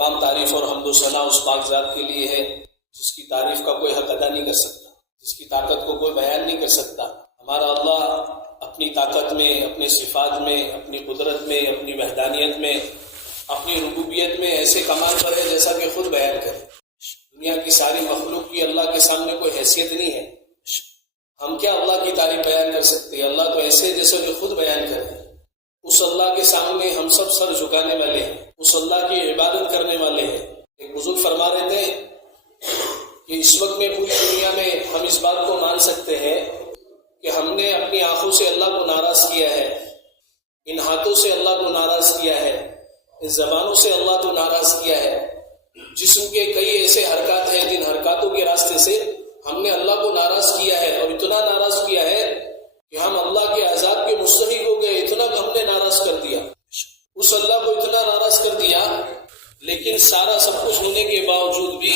تمام تعریف اور حمد و ثنا اس پاک ذات کے لیے ہے جس کی تعریف کا کوئی حق ادا نہیں کر سکتا، جس کی طاقت کو کوئی بیان نہیں کر سکتا۔ ہمارا اللہ اپنی طاقت میں، اپنی صفات میں، اپنی قدرت میں، اپنی وحدانیت میں، اپنی ربوبیت میں ایسے کمال پر ہے جیسا کہ خود بیان کرے۔ دنیا کی ساری مخلوق کی اللہ کے سامنے کوئی حیثیت نہیں ہے۔ ہم کیا اللہ کی تعریف بیان کر سکتے ہیں؟ اللہ تو ایسے جیسے کہ خود بیان کرے۔ اس اللہ کے سامنے ہم سب سر جھکانے والے ہیں، اس اللہ کی عبادت کرنے والے ہیں۔ ایک بزرگ فرما رہے تھے کہ اس وقت میں پوری دنیا میں ہم اس بات کو مان سکتے ہیں کہ ہم نے اپنی آنکھوں سے اللہ کو ناراض کیا ہے، ان ہاتھوں سے اللہ کو ناراض کیا ہے، ان زبانوں سے اللہ کو ناراض کیا ہے۔ جسم کے کئی ایسے حرکات ہیں جن حرکاتوں کے راستے سے ہم نے اللہ کو ناراض کیا ہے، اور اتنا ناراض کیا ہے کہ ہم اللہ کے عذاب کے مستحق ہو گئے، اتنا ہم نے ناراض کر دیا، اس اللہ کو اتنا ناراض کر دیا۔ لیکن سارا سب کچھ ہونے کے باوجود بھی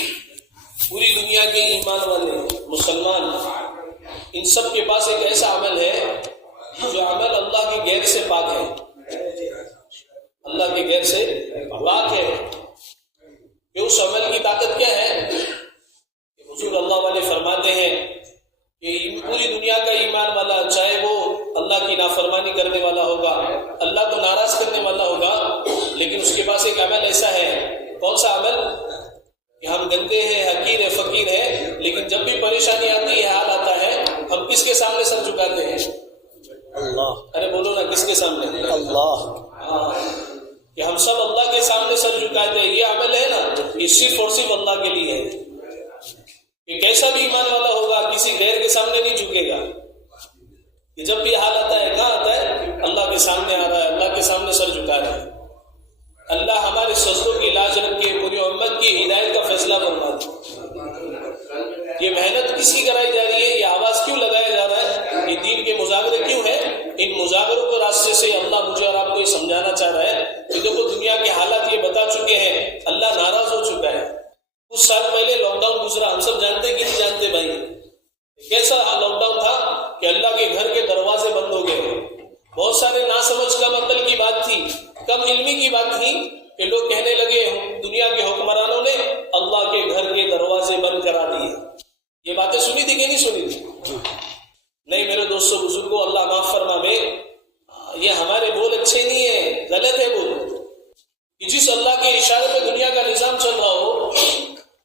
پوری دنیا کے ایمان والے مسلمان ان سب کے پاس ایک ایسا عمل ہے جو عمل اللہ کے غیر سے پاک ہے، اللہ کے غیر سے پاک ہے۔ کہ اس عمل کی طاقت کیا ہے؟ حضور اللہ والے فرماتے ہیں کہ پوری دنیا کا ایمان والا، چاہے وہ اللہ کی نافرمانی کرنے والا ہوگا، اللہ کو ناراض کرنے والا ہوگا، لیکن اس کے پاس ایک عمل ایسا ہے۔ کون سا عمل؟ کہ ہم گندے ہیں، حقیر ہیں، فقیر ہیں، لیکن جب بھی پریشانی آتی ہے، حال آتا ہے، ہم کس کے سامنے سر جھکاتے ہیں؟ اللہ۔ ارے بولو نا، کس کے سامنے؟ اللہ۔ ہاں، کہ ہم سب اللہ کے سامنے سر جھکاتے ہیں۔ یہ عمل ہے نا، یہ صرف اور صرف اللہ کے لیے ہے۔ کہ کیسا بھی ایمان والا ہوگا کسی غیر کے سامنے نہیں جھکے گا۔ کہ جب بھی حال آتا ہے، کہاں آتا ہے؟ اللہ کے سامنے آ رہا ہے، اللہ کے سامنے سر جھکا رہا ہے۔ اللہ ہمارے سجدوں کی لاج رکھے، پوری امت کی ہدایت کا فیصلہ فرما دے۔ یہ محنت کس کی کرائی جا رہی ہے؟ یہ آواز کیوں لگایا جا رہا ہے؟ یہ دین کے مذاکرے کیوں ہے؟ ان مذاکروں کے راستے سے اللہ مجھے اور آپ کو یہ سمجھانا چاہ رہا ہے کہ دیکھو، دنیا کے حالات یہ بتا چکے ہیں، اللہ ناراض ہو چکا ہے۔ کچھ سال پہلے لاک ڈاؤن گزرا، ہم سب جانتے کہ نہیں جانتے بھائی؟ کیسا لاک ڈاؤن تھا کہ اللہ کے گھر کے دروازے بند ہو گئے۔ بہت سارے ناسمجھ کم عقل کی بات تھی، کم علمی کی بات تھی کہ لوگ کہنے لگے دنیا کے حکمرانوں نے اللہ کے گھر کے دروازے بند کرا دیے۔ یہ باتیں سنی تھی کہ نہیں سنی تھی؟ نہیں میرے دوستوں بزرگوں، اللہ معاف فرما میں، یہ ہمارے بول اچھے نہیں ہیں، غلط ہے بول۔ کہ جس اللہ کے اشارے پہ دنیا کا نظام چل رہا ہو،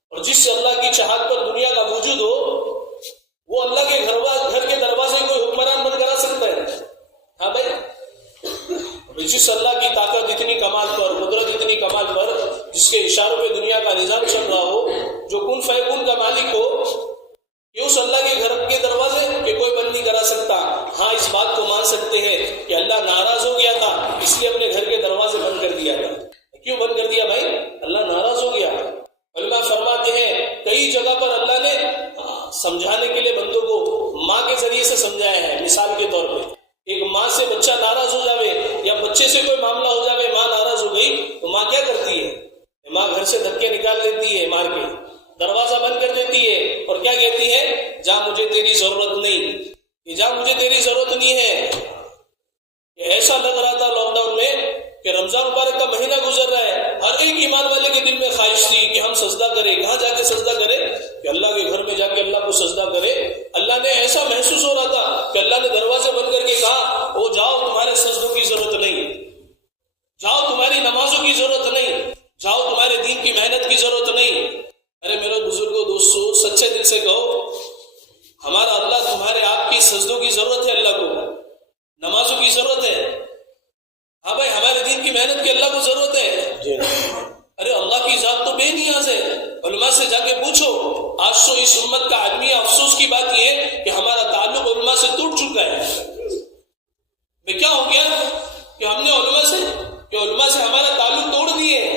اور جس اللہ کی چاہت پر دنیا کا وجود ہو، وہ اللہ کے گھر کے دروازے کوئی حکمران بند کرا سکتا ہے؟ ہاں بھائی، جس اللہ کی طاقت اتنی کمال پر، قدرت اتنی کمال پر، جس کے اشاروں پہ دنیا کا نظام چل رہا ہو، جو کن فیکون کا مالک ہو، کہ اس اللہ کے گھر کے دروازے کہ کوئی بند نہیں کرا سکتا۔ ہاں، اس بات کو مان سکتے ہیں کہ اللہ ناراض ہو گیا تھا، اس لیے اپنے گھر کے دروازے بند کر دیا تھا۔ کیوں بند کر دیا بھائی؟ اللہ ناراض ہو گیا۔ علماء فرماتے ہیں کئی جگہ پر اللہ نے سمجھانے کے لیے بندوں کو ماں کے ذریعے سے سمجھایا ہے۔ مثال کے طور پہ ایک ماں سے بچہ ناراض ہو جاوے، یا بچے سے کوئی معاملہ ہو جاوے، ماں ناراض ہو گئی تو ماں کیا کرتی ہے؟ ماں گھر سے دھکے نکال دیتی ہے، مار کے دروازہ بند کر دیتی ہے، اور کیا کہتی ہے؟ جا، مجھے تیری ضرورت نہیں، جا، مجھے تیری ضرورت نہیں ہے۔ ایسا لگ رہا تھا لاک ڈاؤن میں کہ رمضان مبارک کا مہینہ گزر رہا ہے، ہر ایک ایمان والے کے دل میں خواہش تھی کہ ہم سجدہ کریں۔ کہاں جا کے سجدہ کریں؟ کہ اللہ کے گھر میں جا کے اللہ کو سجدہ کرے۔ اللہ نے ایسا محسوس ہو رہا تھا کہ اللہ نے دروازے بند کر کے کہا، او جاؤ، تمہارے سجدوں کی ضرورت نہیں، جاؤ، تمہاری نمازوں کی ضرورت نہیں، جاؤ، تمہارے دین کی محنت کی ضرورت نہیں۔ ارے میرے بزرگوں، دوستوں، سچے دل سے کہو، ہمارا اللہ تمہارے آپ کی سجدوں کی ضرورت ہے، اللہ کو نمازوں کی ضرورت ہے۔ ہاں بھائی، ہمارے دین کی محنت کی اللہ کو ضرورت ہے۔ ارے اللہ کی ذات تو بے نیاز ہے۔ علماء سے جا کے پوچھو، آج تو اس امت کا عالمی افسوس کی بات یہ ہے کہ ہمارا تعلق علماء سے ٹوٹ چکا ہے۔ کیا ہو گیا کہ ہم نے علماء سے ہمارا تعلق توڑ دیے۔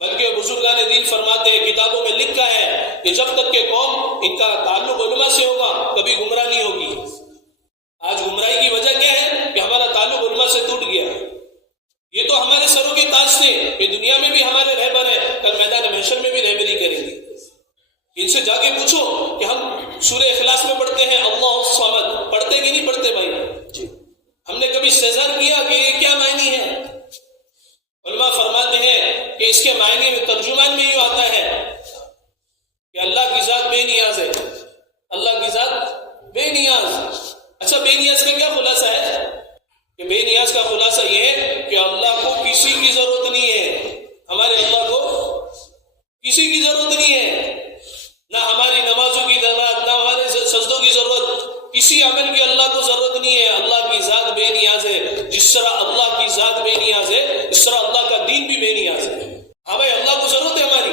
بلکہ بزرگان دین فرماتے ہیں، کتابوں میں لکھا ہے کہ جب تک کہ قوم ان کا تعلق علماء سے ہوگا کبھی گمراہ نہیں ہوگی۔ آج گمراہی کی وجہ کیا ہے؟ کہ ہمارا تعلق علماء سے ٹوٹ گیا۔ یہ تو ہمارے سروں کے تاج تھے، یہ دنیا میں بھی ہمارے رہبر ہیں، کل میدان محشر میں بھی رہبری کریں گے۔ ان سے جا کے پوچھو کہ ہم سورہ اخلاص میں پڑھتے ہیں اللہ الصمد، پڑھتے کہ نہیں پڑھتے بھائی؟ ہم نے کبھی استحضار کیا کہ یہ کیا معنی ہے؟ علماء فرماتے ہیں کہ اس کے معنی میں ترجمان میں یوں آتا ہے کہ اللہ کی ذات بے نیاز ہے، اللہ کی ذات بے نیاز۔ اچھا بے نیاز کا کیا خلاصہ ہے؟ کہ بے نیاز کا خلاصہ یہ ہے کہ اللہ کو کسی کی ضرورت نہیں ہے، ہمارے اللہ کو کسی کی ضرورت نہیں ہے، نہ ہماری نمازوں کی ضرورت، نہ ہمارے سجدوں کی ضرورت، کسی عمل کی اللہ کو ضرورت نہیں ہے۔ اللہ کی ذات بے نیاز ہے۔ جس طرح اللہ کی ذات بے نیاز ہے اس طرح اللہ کا دین بھی بے نیاز ہے۔ ہاں بھائی اللہ کو ضرورت ہے ہماری،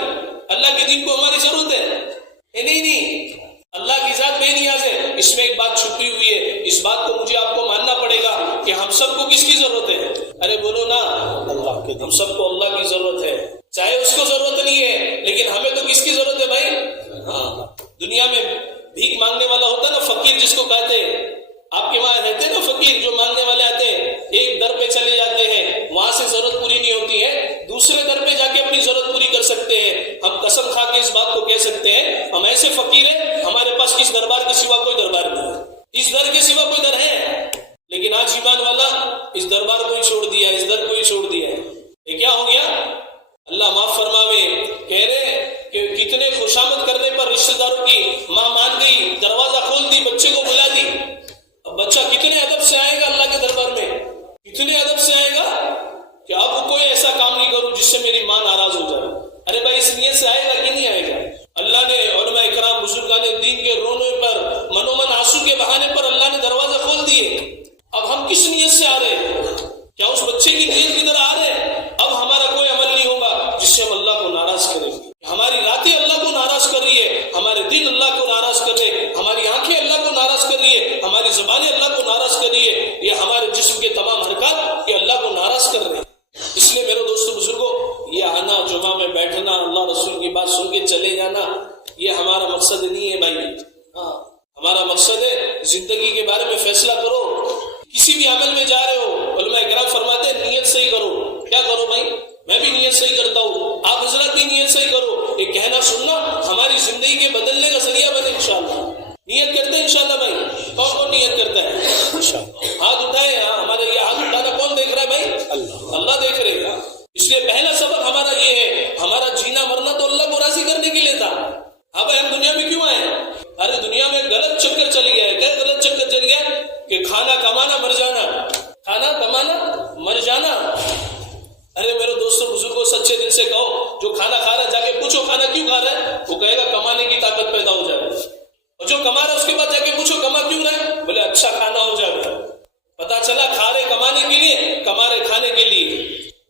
اللہ کے دین کو ہماری ضرورت ہے، نہیں اللہ کی ذات بے نیاز ہے۔ اس میں ایک بات چھپی ہوئی ہے، اس بات کو مجھے آپ کو ماننا پڑے گا کہ ہم سب کو کس کی ضرورت ہے؟ ارے بولو نا، اللہ کے، ہم سب کو اللہ کی ضرورت ہے، چاہے اس کو ضرورت نہیں ہے لیکن ہمیں تو کس کی ضرورت ہے بھائی؟ ہاں دنیا میں بھیک مانگنے والا ہوتا ہے نا، فقیر جس کو کہتے ہیں، آپ کے وہاں رہتے ہیں نا فقیر جو مانگنے والے آتے ہیں، ایک در پہ چلے جاتے ہیں، وہاں سے ضرورت پوری نہیں ہوتی ہے، دوسرے در پہ جا کے اپنی ضرورت پوری کر سکتے ہیں۔ ہم قسم کھا کے اس بات کو کہہ سکتے ہیں ہم ایسے فقیر ہیں، ہمارے پاس اس دربار کے سوا کوئی دربار نہیں ہے، اس در کے سوا کوئی در ہے، لیکن آج ایمان والا اس دربار کو ہی چھوڑ دیا، اس در کو ہی چھوڑ دیا۔ یہ کیا ہو گیا؟ اللہ معاف فرماوے، کہہ رہے کہ کتنے خوشامد کرنے پر رشتہ داروں کی ماں مان گئی، دروازہ کھول دی، بچے کو بلا دی۔ اب بچہ کتنے ادب سے آئے گا اللہ کے دربار میں، کتنے ادب سے آئے گا کہ اب کوئی ایسا کام نہیں کروں جس سے میری ماں ناراض ہو جائے۔ ارے بھائی اس نیت سے آئے گا کہ نہیں آئے گا؟ اللہ نے علماء اکرام بزرگان دین کے رونے پر، منومن آنسو کے بہانے پر اللہ نے دروازہ کھول دیے۔ اب ہم کس نیت سے آ رہے ہیں؟ کیا اس بچے کی نیت کی طرح آ رہے ہیں؟ اب ہمارا کوئی عمل نہیں ہوگا جس سے ہم اللہ کو ناراض کریں گے۔ ہماری راتیں اللہ کو ناراض کر رہی ہے، ہمارے دل اللہ کو ناراض کر رہے ہیں، ہماری آنکھیں اللہ کو ناراض کر رہی ہے، ہماری زبانیں اللہ کو ناراض کر رہی ہے، یہ ہمارے جسم کے تمام حرکات یہ اللہ کو ناراض کر رہے ہیں۔ اس لیے میرے دوستو بزرگوں، یہ آنا، جمعہ میں بیٹھنا، اللہ رسول کی بات سن کے چلے جانا، یہ ہمارا مقصد نہیں ہے بھائی۔ ہاں ہمارا مقصد ہے زندگی کے بارے میں فیصلہ کرو۔ کسی بھی عمل میں جا رہے ہو، علماء اکرام فرماتے ہیں نیت صحیح کرو۔ کیا کرو بھائی؟ میں بھی نیت صحیح کرتا ہوں، آپ حضرات بھی نیت صحیح کرو۔ یہ کہنا سننا ہماری زندگی کے بدلنے کا ذریعہ بنے انشاءاللہ۔ نیت کرتے ہیں انشاءاللہ بھائی؟ کون کون نیت کرتا ہے؟ ہاتھ اٹھائے۔ ہمارے یہ ہاتھ اٹھانا کون دیکھ رہا ہے بھائی؟ اللہ دیکھ رہے گا۔ اس لیے پہلا سبق ہمارا یہ ہے، ہمارا جینا مرنا تو اللہ کو راضی کرنے کے لیے تھا۔ اب ہم دنیا میں کیوں آئے؟ ارے دنیا میں غلط چکر چل گیا ہے۔ کیا غلط چکر چل گیا؟ کہ کھانا کمانا مر جانا، کھانا کمانا مر جانا۔ ارے میرے دوستوں بزرگوں سچے دل سے کہو، جو کھانا کھا رہا ہے جا کے پوچھو کھانا کیوں کھا رہا ہے، وہ کہے گا کمانے کی طاقت پیدا ہو جائے۔ اور جو کما رہا ہے اس کے بعد جا کے پوچھو کما کیوں رہا ہے، بولے اچھا کھانا ہو جائے گا۔ پتا چلا کھا رہے کمانے کے لیے، کما رہے کھانے کے لیے۔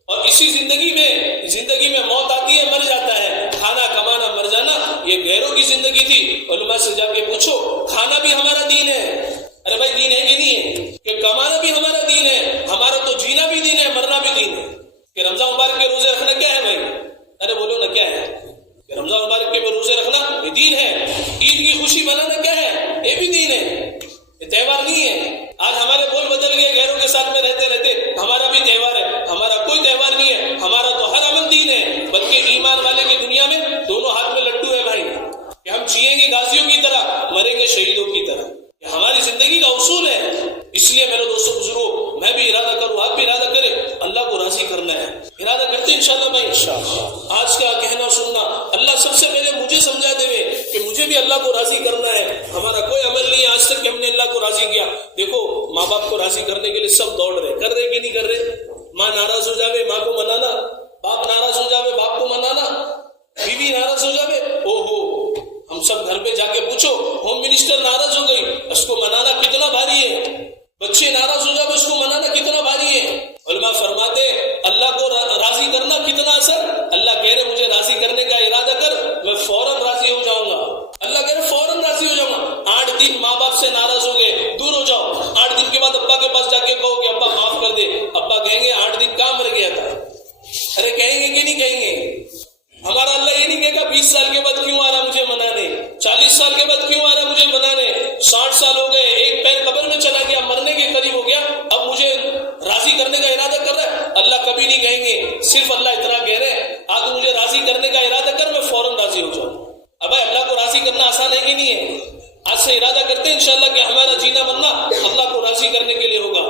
اور اسی زندگی میں موت آتی ہے، مر جاتا ہے۔ کھانا کمانا مر جانا یہ غیروں کی زندگی تھی۔ علماء سے جا کے پوچھو، کھانا بھی ہمارا دین ہے۔ ارے بھائی دین ہے کہ نہیں ہے؟ کہ کمانا بھی ہمارا دین ہے، ہمارا تو جینا بھی دین ہے، مرنا بھی دین ہے۔ کہ رمضان مبارک کے روزے رکھنا کیا ہے بھائی؟ ارے بولو نا کیا ہے؟ کہ رمضان مبارک کے روزے رکھنا یہ دین ہے۔ عید کی خوشی منانا کیا ہے؟ یہ بھی دین ہے، یہ تہوار نہیں ہے۔ آج ہمارے بول بدل گئے، غیروں کے ساتھ میں رہتے رہتے ہمارا بھی تہوار ہے۔ ہمارا کوئی تہوار نہیں ہے، ہمارا تو ہر عمل دین ہے۔ بلکہ ایمان والے کی دنیا میں دونوں ہاتھ میں لڈو ہے بھائی، کہ ہم جیئیں گے غازیوں کی طرح، مریں گے شہیدوں کی طرح۔ یہ ہماری زندگی کا اصول ہے۔ اس لیے میرے دوستوں بزرگوں، میں بھی ارادہ کروں، آپ بھی ارادہ کریں، اللہ کو راضی کرنا ہے۔ ارادہ کرتے ہیں انشاءاللہ بھائی؟ انشاءاللہ۔ آج کا کہنا سننا، اللہ سب سے پہلے مجھے سمجھا دے کہ مجھے بھی اللہ کو راضی کرنا ہے۔ ہمارا کوئی عمل نہیں ہے آج تک کہ ہم نے اللہ کو راضی کیا۔ دیکھو ماں باپ کو راضی کرنے کے لیے سب دوڑ رہے، کر رہے کہ نہیں کر رہے؟ ماں ناراض ہو جاوے ماں کو منانا، باپ ناراض ہو جاوے باپ کو منانا، بیوی ناراض ہو جاوے او ہو، ہم سب گھر پہ جا کے پوچھو، ہوم منسٹر ناراض ہو گئی، اس کو منانا کتنا بھاری ہے؟ بچے ناراض ہو جاوے اس کو منانا کتنا بھاری ہے؟ علماء فرماتے اللہ کو راضی کرنا کتنا اثر۔ اللہ کہہ رہے مجھے راضی کرنے کا ارادہ کر، میں فوراً راضی ہو جاؤں گا۔ اللہ کہہ رہے فوراً راضی ہو جاؤں گا۔ 8 دن ماں باپ سے ناراض ہو گئے، دور ہو جاؤ۔ 8 دن کے بعد ابا کے پاس جا کے کہو کہ ابا معاف کر دے، ابا کہیں گے 8 دن کہاں مر گیا تھا؟ ارے کہیں گے کہ نہیں کہیں گے؟ ہمارا اللہ یہ نہیں کہے گا 20 سال کے بعد کیوں آ رہا مجھے منانے، 40 سال کے بعد کیوں آ رہا مجھے منانے، 60 سال ہو گئے، ایک پیر قبر میں چلا گیا، مرنے کے قریب ہو گیا، اب مجھے راضی کرنے کا ارادہ کر رہا ہے۔ اللہ کبھی نہیں کہیں گے، صرف اللہ اتنا کہہ رہے ہیں آج مجھے راضی کرنے کا ارادہ کر، میں فوراً راضی ہو جاؤں۔ اب اللہ کو راضی کرنا آسان ہے کہ نہیں ہے؟ آج سے ارادہ کرتے ہیں انشاءاللہ کہ ہمارا جینا مرنا اللہ کو راضی کرنے کے لیے ہوگا۔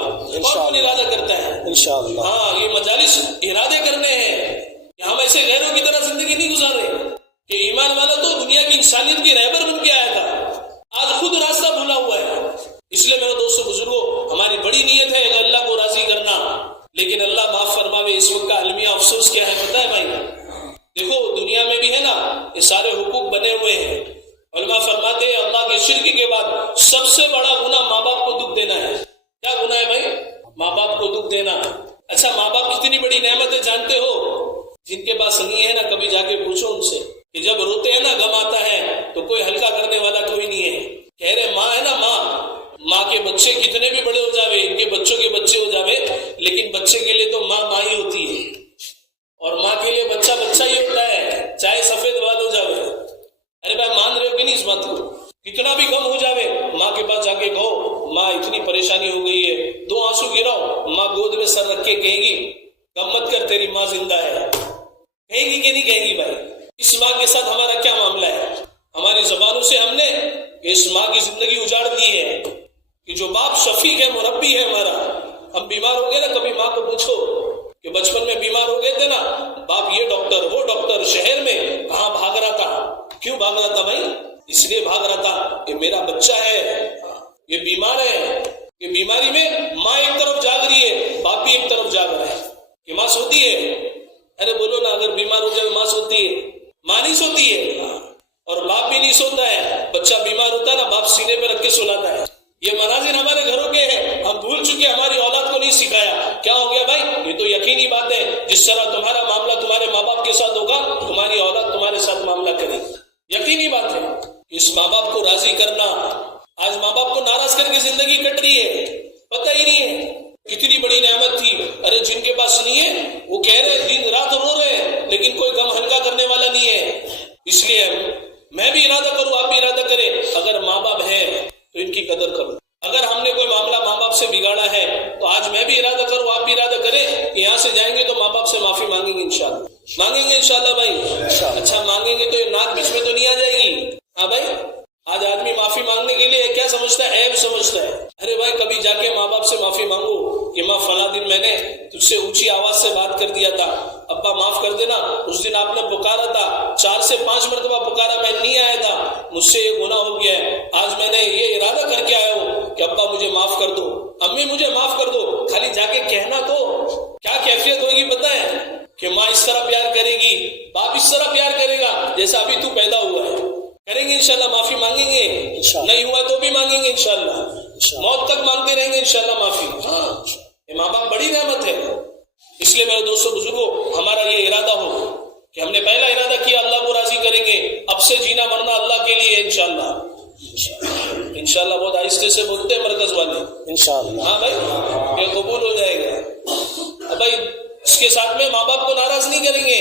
کون ارادہ کرتا ہے؟ انشاءاللہ۔ ہاں یہ مجالس ارادے کرنے ہیں کہ ہم ایسے غیروں کی طرح زندگی نہیں گزارے کہ ایمان والا تو دنیا کی انسانیت کی رہبر بن کے آیا تھا، آج خود راستہ بھولا ہوا ہے۔ اس لیے میرے دوستو بزرگوں، ہماری بڑی نیت ہے کہ اللہ کو راضی کرنا، لیکن اللہ معاف فرماوے اس وقت کا المیہ افسوس کیا ہے پتہ ہے بھائی؟ دیکھو دنیا میں بھی ہے نا یہ سارے حقوق بنے ہوئے ہیں۔ علماء فرماتے ہیں اللہ کے شرک کے بعد سب سے بڑا گناہ ماں باپ کو دکھ دینا ہے۔ کیا گناہ ہے بھائی؟ ماں باپ کو دکھ دینا۔ اچھا ماں باپ کتنی بڑی نعمت ہے جانتے ہو؟ جن کے پاس نہیں ہے نا کبھی جا کے پوچھو ان سے کہ جب روتے ہیں نا غم آتا ہے تو کوئی ہلکا کرنے والا کوئی نہیں ہے۔ کہہ رہے ماں ہے نا ماں کے بچے کتنے بھی بڑے ہو جاوے، ان کے بچوں کے بچے ہو جاوے، لیکن بچے کے لیے تو ماں ہی ہوتی ہے، اور ماں کے لیے بچہ ہی ہوتا ہے، چاہے سفید بال ہو جاوے۔ ارے بھائی مان رہے ہو کہ نہیں اس بات کو؟ کتنا بھی غم ہو جاوے ماں کے پاس جا کے کہو ماں اتنی پریشانی ہو گئی ہے، 2 آنسو گراؤ، ماں گود میں سر رکھ کے کہے گی غم مت کر تیری ماں زندہ ہے۔ کہے گی کہ نہیں کہے گی بھائی؟ اس ماں کے ساتھ ہمارا کیا معاملہ ہے؟ ہماری زبانوں سے ہم نے اس ماں کی زندگی اجاڑ دی ہے کہ جو باپ شفیق ہے، مربی ہے ہمارا۔ ہم بیمار ہو گئے نا کبھی ماں کو پوچھو کہ بچپن میں بیمار ہو گئے تھے نا، باپ یہ ڈاکٹر وہ ڈاکٹر، شہر میں کہاں بھاگ رہا تھا؟ کیوں بھاگ رہا تھا بھائی؟ اس لیے بھاگ رہا تھا کہ میرا بچہ ہے، یہ بیمار ہے، یہ بیماری میں ماں ایک طرف جاگ رہی ہے، باپ بھی ایک طرف جاگ رہا ہے کہ ماں سوتی ہے۔ ارے بولو نا، اگر بیمار ہو جائے ماں سوتی ہے؟ ماں نہیں سوتی ہے، اور باپ بھی نہیں سوتا ہے۔ بچہ بیمار ہوتا ہے نا باپ سینے پہ رکھ کے سلاتا ہے۔ یہ مناظر ہمارے گھروں کے ہیں، ہم بھول چکے، ہماری اولاد کو نہیں سکھایا۔ کیا ہو گیا بھائی؟ یہ تو یقینی بات ہے، جس طرح تمہارا معاملہ تمہارے ماں باپ کے ساتھ ہوگا، تمہاری اولاد تمہارے ساتھ معاملہ کرے گی، یقینی بات ہے۔ اس ماں باپ کو راضی کرنا، آج ماں باپ کو ناراض کر کے زندگی کٹ رہی ہے، پتہ ہی نہیں ہے کتنی بڑی نعمت تھی۔ ارے جن کے پاس نہیں ہے وہ کہہ رہے دن رات رو رہے ہیں، لیکن کوئی غم ہلکا کرنے والا نہیں ہے۔ اس لیے میں بھی ارادہ کروں، آپ بھی ارادہ کریں، اگر ماں باپ ہے تو ان کی قدر کرو۔ اگر ہم نے کوئی معاملہ ماں باپ سے بگاڑا ہے تو آج میں بھی ارادہ کروں، آپ بھی ارادہ کریں کہ یہاں سے جائیں گے تو ماں باپ سے معافی مانگیں گے انشاءاللہ، مانگیں گے انشاءاللہ بھائی۔ اچھا مانگیں گے تو یہ ناک بیچ میں تو نہیں آ جائے گی؟ ہاں بھائی، آج آدمی معافی مانگنے کے لیے کیا سمجھتا ہے؟ عیب سمجھتا ہے۔ ارے بھائی کبھی جا کے ماں باپ سے معافی مانگو کہ ماں فلاں دن میں نے تجھ سے اونچی آواز سے بات کر دیا تھا، ابا معاف کر دینا، اس دن آپ نے پکارا تھا 4 سے 5 مرتبہ پکارا، میں نہیں آیا تھا، مجھ سے یہ گناہ ہو گیا ہے، آج میں نے یہ ارادہ کر کے آیا ہوں کہ ابا مجھے معاف کر دو، امی مجھے معاف کر دو۔ خالی جا کے کہنا تو کیا کیفیت ہوگی پتہ ہے؟ کہ ماں اس طرح پیار کرے گی، باپ اس طرح پیار کرے گا جیسا ابھی تو پیدا ہوا ہے۔ کریں گے انشاءاللہ، معافی مانگیں گے، نہیں ہوا تو بھی مانگیں گے انشاءاللہ، موت تک مانگتے رہیں گے انشاءاللہ معافی۔ ہاں یہ ماں باپ بڑی نعمت ہے۔ اس لیے میرے دوستو بزرگوں، ہمارا یہ ارادہ ہو کہ ہم نے پہلا ارادہ کیا اللہ کو راضی کریں گے، اب سے جینا مرنا اللہ کے لیے انشاءاللہ۔ انشاءاللہ بہت آہستہ سے بولتے ہیں مرکز والے، انشاءاللہ ہاں بھائی یہ قبول ہو جائے گا۔ بھائی اس کے ساتھ میں ماں باپ کو ناراض نہیں کریں گے۔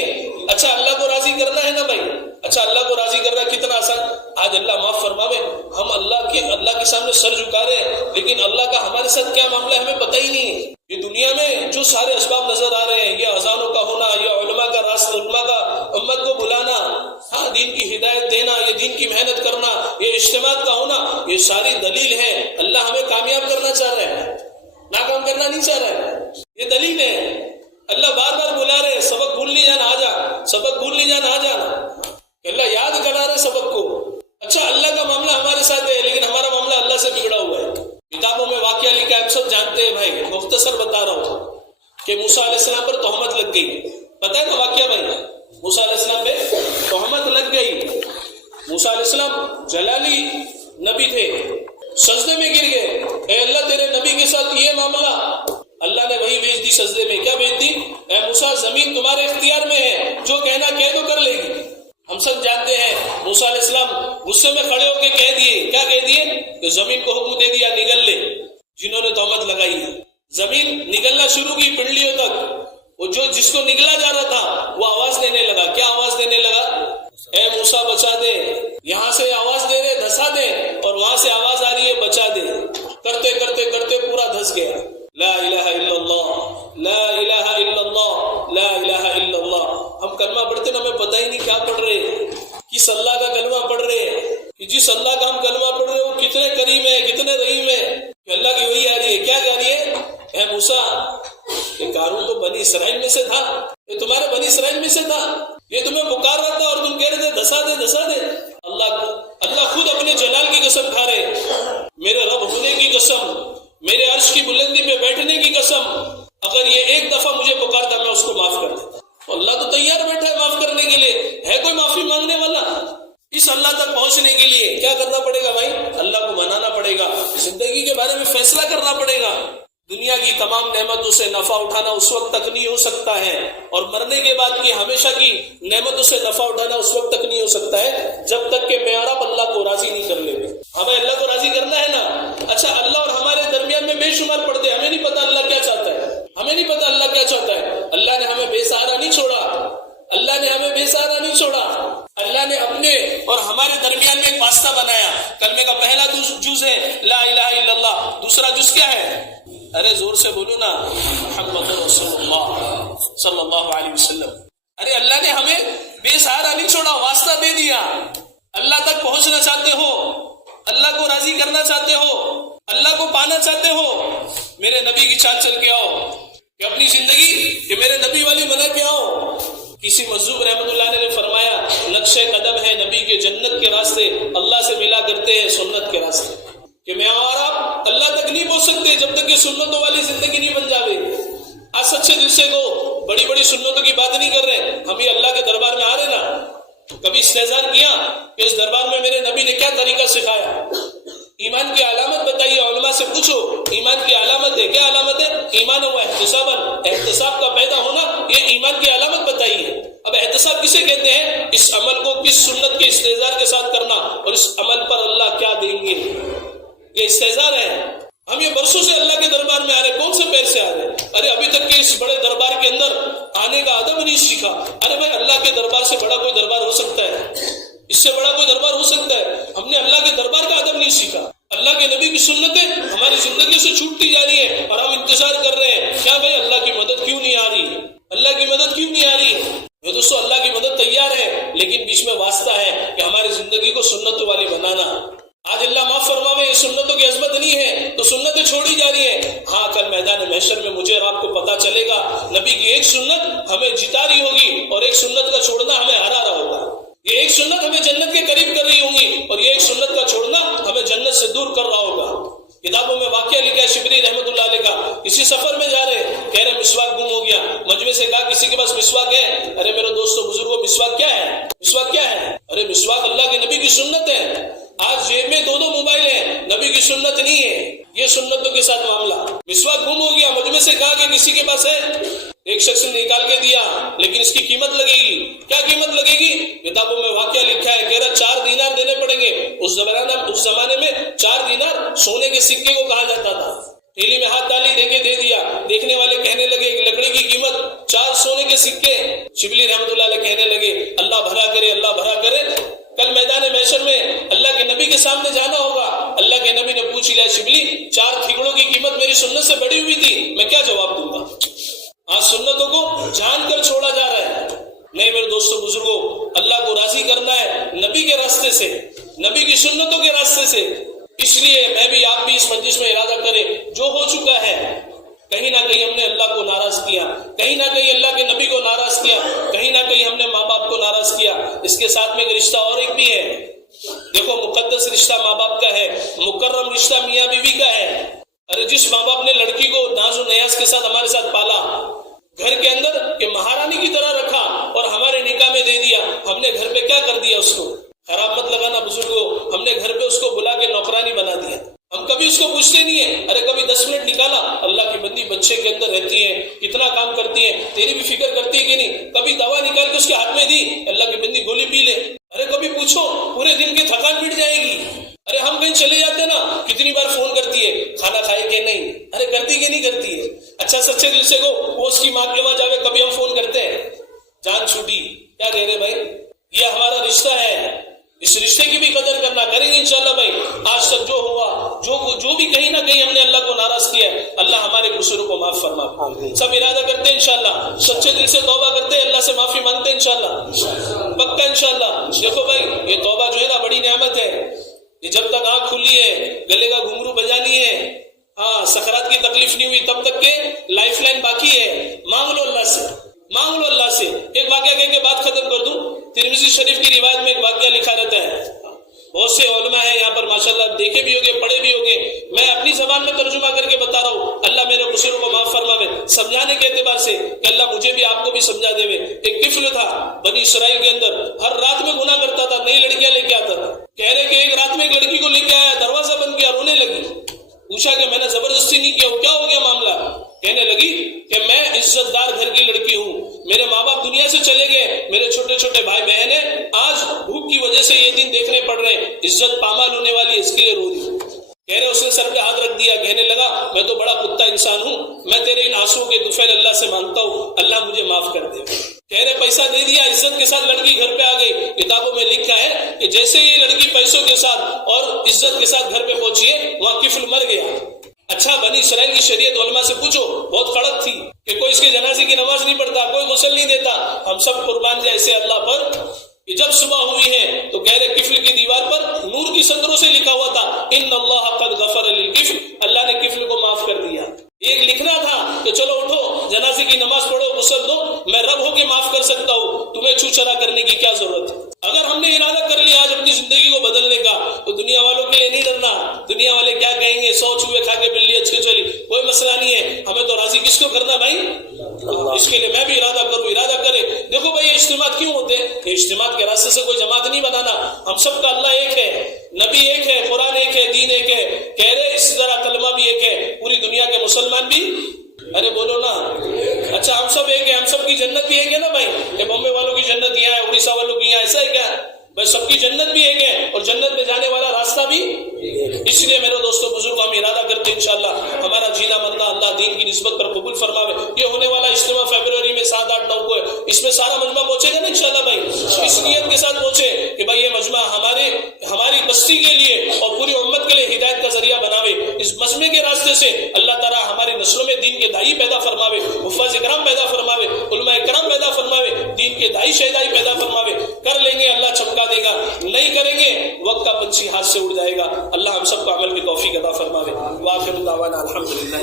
اچھا اللہ کو راضی کرنا ہے نا بھائی، اچھا اللہ کو راضی کرنا کتنا آسان۔ آج اللہ معاف فرماوے، ہم اللہ کے سامنے سر جھکا رہے ہیں، لیکن اللہ کا ہمارے ساتھ کیا معاملہ ہے ہمیں پتہ ہی نہیں ہے۔ یہ دنیا میں جو سارے اسباب نظر آ رہے ہیں، یہ اذانوں کا ہونا، یہ علماء کا راستہ، علماء کا امت کو بلانا، ہاں دین کی ہدایت دینا، یہ دین کی محنت کرنا، یہ اجتماعات کا ہونا، یہ ساری دلیل ہے اللہ ہمیں کامیاب کرنا چاہ رہا ہے، ناکام کرنا نہیں چاہ رہا ہے۔ یہ دلیل ہے، اللہ بار بار بلا رہے، سبق بھول نہیں جانا، آ جا، سبق بھول نہیں جانا، آ جانا۔ اللہ یاد کرا رہے سبق کو۔ اچھا اللہ کا معاملہ ہمارے ساتھ ہے، لیکن ہمارا معاملہ اللہ سے بگڑا ہوا ہے۔ کتابوں میں واقعہ لکھا ہے، ہم سب جانتے ہیں بھائی، مختصر بتا رہا ہوں کہ موسیٰ علیہ السلام پر تہمت لگ گئی، پتہ ہے نا واقعہ بھائی؟ موسیٰ علیہ السلام پہ تہمت لگ گئی۔ موسیٰ علیہ السلام جلالی نبی تھے، سجدے میں گر گئے، اے اللہ تیرے نبی کے ساتھ یہ معاملہ۔ اللہ نے وہی بھیج دی سجدے میں، کیا بھیج دی؟ اے موسیٰ زمین تمہارے اختیار میں ہے، جو کہنا کہہ دو کر لے گی۔ ہم سب جانتے ہیں موسیٰ علیہ السلام غصے میں کھڑے ہو کے کہہ دیے، کیا کہہ دیے؟ کہ زمین کو حکم دے دیا نگل لے، جنہوں نے تہمت لگائی ہے۔ زمین نگلنا شروع کی پنڈلیوں تک، وہ جو جس کو نگلا جا رہا تھا وہ آواز دینے لگا، کیا آواز دینے لگا؟ اے موسیٰ بچا دے، یہاں سے آواز دے رہے دھسا دے، اور وہاں سے آواز آ رہی ہے بچا دے، کرتے کرتے کرتے پورا دھس گیا۔ لا الہ الا اللہ، لا الہ الا اللہ، لا الہ الا اللہ۔ ہم کلمہ پڑھتے نا، ہمیں پتہ ہی نہیں کیا پڑھ رہے، کس اللہ کا کلمہ پڑھ رہے، کہ جس اللہ کا ہم کلمہ پڑھ رہے وہ کتنے کریم ہے، کتنے رحیم ہے، کہ اللہ کی وہی آ رہی ہے، کیا جا رہی ہے؟ اے موسیٰ، یہ قارون تو بنی اسرائیل میں سے تھا، یہ تمہارے بنی اسرائیل میں سے تھا، نعمتوں سے نفع اٹھانا اس وقت تک نہیں ہو سکتا ہے، اور مرنے کے بعد کی ہمیشہ کی نعمتوں سے نفع اٹھانا اس وقت تک نہیں ہو سکتا ہے جب تک کہ میں اور آپ اللہ کو راضی نہیں کر لیتے۔ ہمیں اللہ کو راضی کرنا ہے نا۔ اچھا، اللہ اور ہمارے درمیان میں بے شمار پردے، ہمیں نہیں پتا اللہ کیا چاہتا ہے، ہمیں نہیں پتا اللہ کیا چاہتا ہے۔ اللہ نے ہمیں بے سہارا نہیں چھوڑا، اللہ نے ہمیں بے سہارا نہیں چھوڑا۔ اللہ نے اپنے اور ہمارے درمیان میں ایک واسطہ بنایا۔ کلمے کا پہلا جز ہے لا الہ الا اللہ، دوسرا جز کیا ہے؟ ارے زور سے بولو نا، محمد رسول اللہ صلی اللہ علیہ وسلم۔ ارے اللہ نے ہمیں بے سہارا نہیں چھوڑا، واسطہ دے دیا۔ اللہ تک پہنچنا چاہتے ہو، اللہ کو راضی کرنا چاہتے ہو، اللہ کو پانا چاہتے ہو، میرے نبی کی چال چل کے آؤ، کہ اپنی زندگی کہ میرے نبی والی بنا کے آؤ۔ کسی مجذوب رحمۃ اللہ علیہ نے فرمایا، نقش قدم ہے نبی کے جنت کے راستے، اللہ سے ملا کرتے ہیں سنت کے راستے، کہ میں اور آپ اللہ تک نہیں پہنچ سکتے جب تک کہ سنتوں والی زندگی نہیں بن جاوے۔ آج سچے دل سے کو بڑی بڑی سنتوں کی بات نہیں کر رہے، ہم یہ اللہ کے دربار میں آ رہے نا، کبھی استحضار کیا کہ اس دربار میں میرے نبی نے کیا طریقہ سکھایا؟ ایمان کی علامت بتائیے، علماء سے پوچھو ایمان کی علامت ہے کیا؟ علامت ہے ایمان و احتساب، احتساب کا پیدا ہونا، یہ ایمان کی علامت بتائیے۔ اب احتساب کسے کہتے ہیں؟ اس عمل کو کس سنت کے استحضار کے ساتھ کرنا، اور اس عمل پر اللہ کیا دیں گے، یہ استحضار ہے۔ ہم یہ برسوں سے اللہ کے دربار میں آ رہے، کون سے پیر سے آ رہے؟ ارے ابھی تک کہ اس بڑے دربار کے اندر آنے کا ادب نہیں سیکھا۔ ارے بھائی، اللہ کے دربار سے بڑا کوئی دربار ہو سکتا ہے؟ اس سے بڑا کوئی دربار ہو سکتا ہے؟ ہم نے اللہ کے دربار کا ادب نہیں سیکھا۔ اللہ کے نبی کی سنتیں ہماری زندگی سے چھوٹتی جا رہی ہے، اور ہم انتظار کر رہے ہیں کیا بھائی اللہ کی مدد کیوں نہیں آ رہی، اللہ کی مدد کیوں نہیں آ رہی؟ یہ دوستو اللہ کی مدد تیار ہے، لیکن بیچ میں واسطہ ہے کہ ہماری زندگی کو سنتوں والی بنانا۔ آج اللہ معاف فرماوے، یہ سنتوں کی عظمت نہیں ہے تو سنتیں چھوڑی جا رہی ہیں۔ ہاں، کل میدان محشر میں مجھے اور آپ کو پتا چلے گا، نبی کی ایک سنت ہمیں جتا رہی ہوگی اور ایک سنت کا چھوڑنا ہمیں ہرا رہا ہوگا۔ یہ ایک سنت ہمیں جنت کے قریب کر رہی ہوں گی، اور یہ ایک سنت کا چھوڑنا ہمیں جنت سے دور کر رہا ہوگا۔ کتابوں میں واقعہ لکھا ہے شبلی رحمۃ اللہ علیہ کا، کسی سفر میں جا رہے، کہہ رہے مسواک گم ہو گیا، مجمع سے کہا کسی کے پاس مسواک ہے؟ ارے میرے دوستو بزرگوں، مسواک کیا ہے؟ مسواک کیا ہے؟ ارے مسواک اللہ کے نبی کی سنت ہے۔ آج جیب میں دو موبائل ہیں، نبی کی سنت نہیں ہے، یہ سنتوں کے ساتھ معاملہ۔ مسواک گم ہو گیا، مجمع سے کہا کہ کسی کے پاس ہے؟ ایک شخص نے نکال کے دیا، لیکن اس کی قیمت لگے گی۔ کیا قیمت لگے گی؟ کتابوں میں واقعہ لکھا ہے، کہہ رہا 4 دینار دینے پڑیں گے۔ اس زمانے میں 4 دینار سونے کے سکے کو کہا جاتا تھا۔ تھیلی میں ہاتھ ڈالی، دے کے دے دیا۔ دیکھنے والے کہنے لگے کہ لکڑی کی قیمت 4 سونے کے سکے۔ شبلی رحمۃ اللہ علیہ کہنے لگے اللہ بھرا کرے، اللہ بھرا کرے۔ کل میدان محشر میں اللہ کے نبی کے سامنے جانا ہوگا۔ اللہ کے نبی نے پوچھ لیا، شبلی 4 تھیگڑوں کی قیمت میری سنت سے بڑی ہوئی تھی، میں کیا جواب دوں گا؟ آج سنتوں کو جان کر چھوڑا جا رہا ہے۔ نہیں میرے دوستو بزرگوں، اللہ کو راضی کرنا ہے نبی کے راستے سے، نبی کی سنتوں کے راستے سے۔ اس لیے میں بھی آپ بھی اس مجلس میں ارادہ کریں، جو ہو چکا ہے کہیں نہ کہیں ہم نے اللہ کو ناراض کیا، کہیں نہ کہیں اللہ کے نبی کو ناراض کیا، کہیں نہ کہیں ہم نے ماں باپ کو ناراض کیا۔ اس کے ساتھ میں ایک رشتہ اور ایک بھی ہے، دیکھو مقدس رشتہ ماں باپ کا ہے، مکرم رشتہ میاں بیوی کا ہے۔ ارے جس ماں باپ نے لڑکی کو ناز و نیاز کے ساتھ ہمارے ساتھ پالا، گھر کے اندر کہ مہارانی کی طرح رکھا اور ہمارے نکاح میں دے دیا، ہم نے گھر پہ کیا کر دیا؟ اس کو خراب مت لگانا بزرگوں، ہم نے گھر پہ اس کو بلا کے نوکرانی بنا دیا۔ ہم کبھی اس کو پوچھتے نہیں ہیں، ارے کبھی 10 منٹ نکالا، اللہ کی بندی بچے کے اندر رہتی ہے، کتنا کام کرتی ہے، تیری بھی فکر کرتی ہے کہ نہیں؟ کبھی دوا نکال کے اس کے ہاتھ میں دی، اللہ کی بندی گولی پی لے۔ ارے کبھی پوچھو، پورے دن کی تھکان مٹ جائے گی۔ ارے ہم کہیں چلے جاتے نا، کتنی بار فون کرتی ہے کھانا کھائے کہ نہیں، ارے کرتی کہ نہیں کرتی ہے؟ اچھا سچے دل سے کو وہ اس کی ماں کے وہاں جاوے، کبھی ہم فون کرتے ہیں؟ جان چھوٹی، کیا کہہ رہے بھائی؟ یہ ہمارا رشتہ ہے، اس رشتے کی بھی قدر کرنا کریں گے انشاءاللہ بھائی۔ آج تک جو ہوا، جو بھی کہیں نہ کہیں ہم نے اللہ کو ناراض کیا ہے، اللہ ہمارے قصوروں کو معاف فرما۔ سب ارادہ کرتے ہیں انشاءاللہ، سچے دل سے توبہ کرتے ہیں، اللہ سے معافی مانگتے ہیں انشاءاللہ، پکا انشاءاللہ۔ دیکھو بھائی، یہ توبہ جو ہے نا بڑی نعمت ہے، یہ جب تک آنکھ کھلی ہے، گلے کا گھنگرو بجانی ہے، ہاں سکرات کی تکلیف نہیں ہوئی، تب تک کے لائف لائن باقی ہے۔ مانگ لو اللہ سے، مانگ لو اللہ سے۔ ایک واقعہ کہہ کے بات ختم کر دوں۔ ترمذی شریف کی روایت میں ایک واقعہ لکھا رہتا ہے، بہت سے علماء ہیں یہاں پر ماشاءاللہ، دیکھے بھی ہوگے، پڑھے بھی ہوگے، میں اپنی زبان میں ترجمہ کر کے بتا رہا ہوں، اللہ میرے قصوروں کو معاف فرماوے، سمجھانے کے اعتبار سے کہ اللہ مجھے بھی آپ کو بھی سمجھا دے۔ ایک طفل تھا بنی اسرائیل کے اندر، ہر رات میں گناہ کرتا تھا، نئی لڑکیاں لے کے آتا تھا۔ کہہ رہے کہ ایک رات میں ایک لڑکی کو لے کے آیا، دروازہ بند کیا، رونے لگی، پوچھا کہ میں نے زبردستی نہیں کیا، کیا ہو گیا معاملہ؟ کہنے لگی بھائی بہن ہے آج بھوک کی وجہ سے یہ دن دیکھنے پڑ رہے ہیں، عزت پامال ہونے والی ہے، اس کے لیے رو رہی. کہہ رہے اس نے سر پہ ہاتھ رکھ دیا، کہنے لگا میں تو بڑا کتا انسان ہوں، میں تیرے ان آنسوؤں کے طفیل اللہ سے مانگتا ہوں، اللہ مجھے معاف کر دے. کہہ رہے پیسہ دے دیا، عزت کے ساتھ لڑکی گھر پہ آ گئی. کتابوں میں لکھا ہے کہ جیسے یہ لڑکی پیسوں کے ساتھ اور عزت کے ساتھ گھر پہ پہنچی ہے وہاں کفل مر گیا. اچھا بنی اسرائیل کی شریعت علماء سے پوچھو، بہت کڑک تھی کہ کوئی اس کے جنازے کی نماز نہیں پڑھتا، کوئی غسل نہیں دیتا. ہم سب قربان جیسے اللہ پر کہ جب صبح ہوئی ہے تو کہہ رہے کفل کی دیوار پر نور کی سطروں سے لکھا ہوا تھا ان اللہ قد غفر للکفل، اللہ نے کفل کو معاف کر دیا. ایک لکھنا تھا کہ چلو اٹھو جنازے کی نماز پڑھو غسل دو، میں رب ہو کے معاف کر سکتا ہوں، تمہیں چھو چھرا کرنے کی کیا ضرورت ہے. اگر ہم نے ارادہ کر لیا آج اپنی زندگی کو بدلنے کا تو دنیا والوں کے لیے نہیں ڈرنا. دنیا والے کیا کہیں گے، 100 چوہے کھا کے بلی اچھی چلی، کوئی مسئلہ نہیں ہے. ہمیں تو راضی کس کو کرنا بھائی؟ اس کے لیے میں بھی ارادہ کروں، ارادہ کرے. دیکھو بھائی یہ اجتماع کیوں ہوتے ہیں؟ یہ اجتماع کے راستے سے کوئی جماعت نہیں بنانا. ہم سب کا اللہ ایک ہے، نبی ایک ہے، قرآن ایک ہے، دین ایک ہے. کہہ رہے اس طرح کلمہ بھی ایک ہے، پوری دنیا کے مسلمان بھی، ارے بولو نا. اچھا ہم سب ایک ہے، ہم سب کی جنت بھی ایک ہے نا بھائی. یہ بمبے والوں کی جنت یہاں ہے، اڑیسہ والوں کی یہاں، ایسا ہے کیا بھائی؟ سب کی جنت بھی ایک ہے اور جنت میں جانے والا راستہ بھی. اس لیے میرے دوستوں بزرگ ہم ارادہ کرتے ہیں انشاءاللہ ہمارا جینا مرنا اللہ دین کی نسبت پر قبول فرماوے. یہ ہونے والا اجتماع فیبروری میں 7، 8، 9 کو ہے، اس میں سارا مجمع پہنچے گا نا انشاءاللہ بھائی. اس نیت کے ساتھ پہنچے کہ بھائی یہ مجمع ہماری بستی کے لیے اور پوری امت کے لیے ہدایت کا ذریعہ بناوے. اس مجمع کے راستے سے اللہ تعالیٰ ہماری نسلوں میں دین کے دائی پیدا فرماوے، حفاظ اکرام پیدا فرماوے، علماء اکرام پیدا فرماوے، دین کے دائی شہدائی پیدا فرماوے. کر لیں گے اللہ چمکا دے گا، نہیں کریں گے وقت کا پنچھی ہاتھ سے اڑ جائے گا. اللہ ہم سب کو عمل کی توفیق عطا فرماوے. وآخر دعوانا الحمدللہ.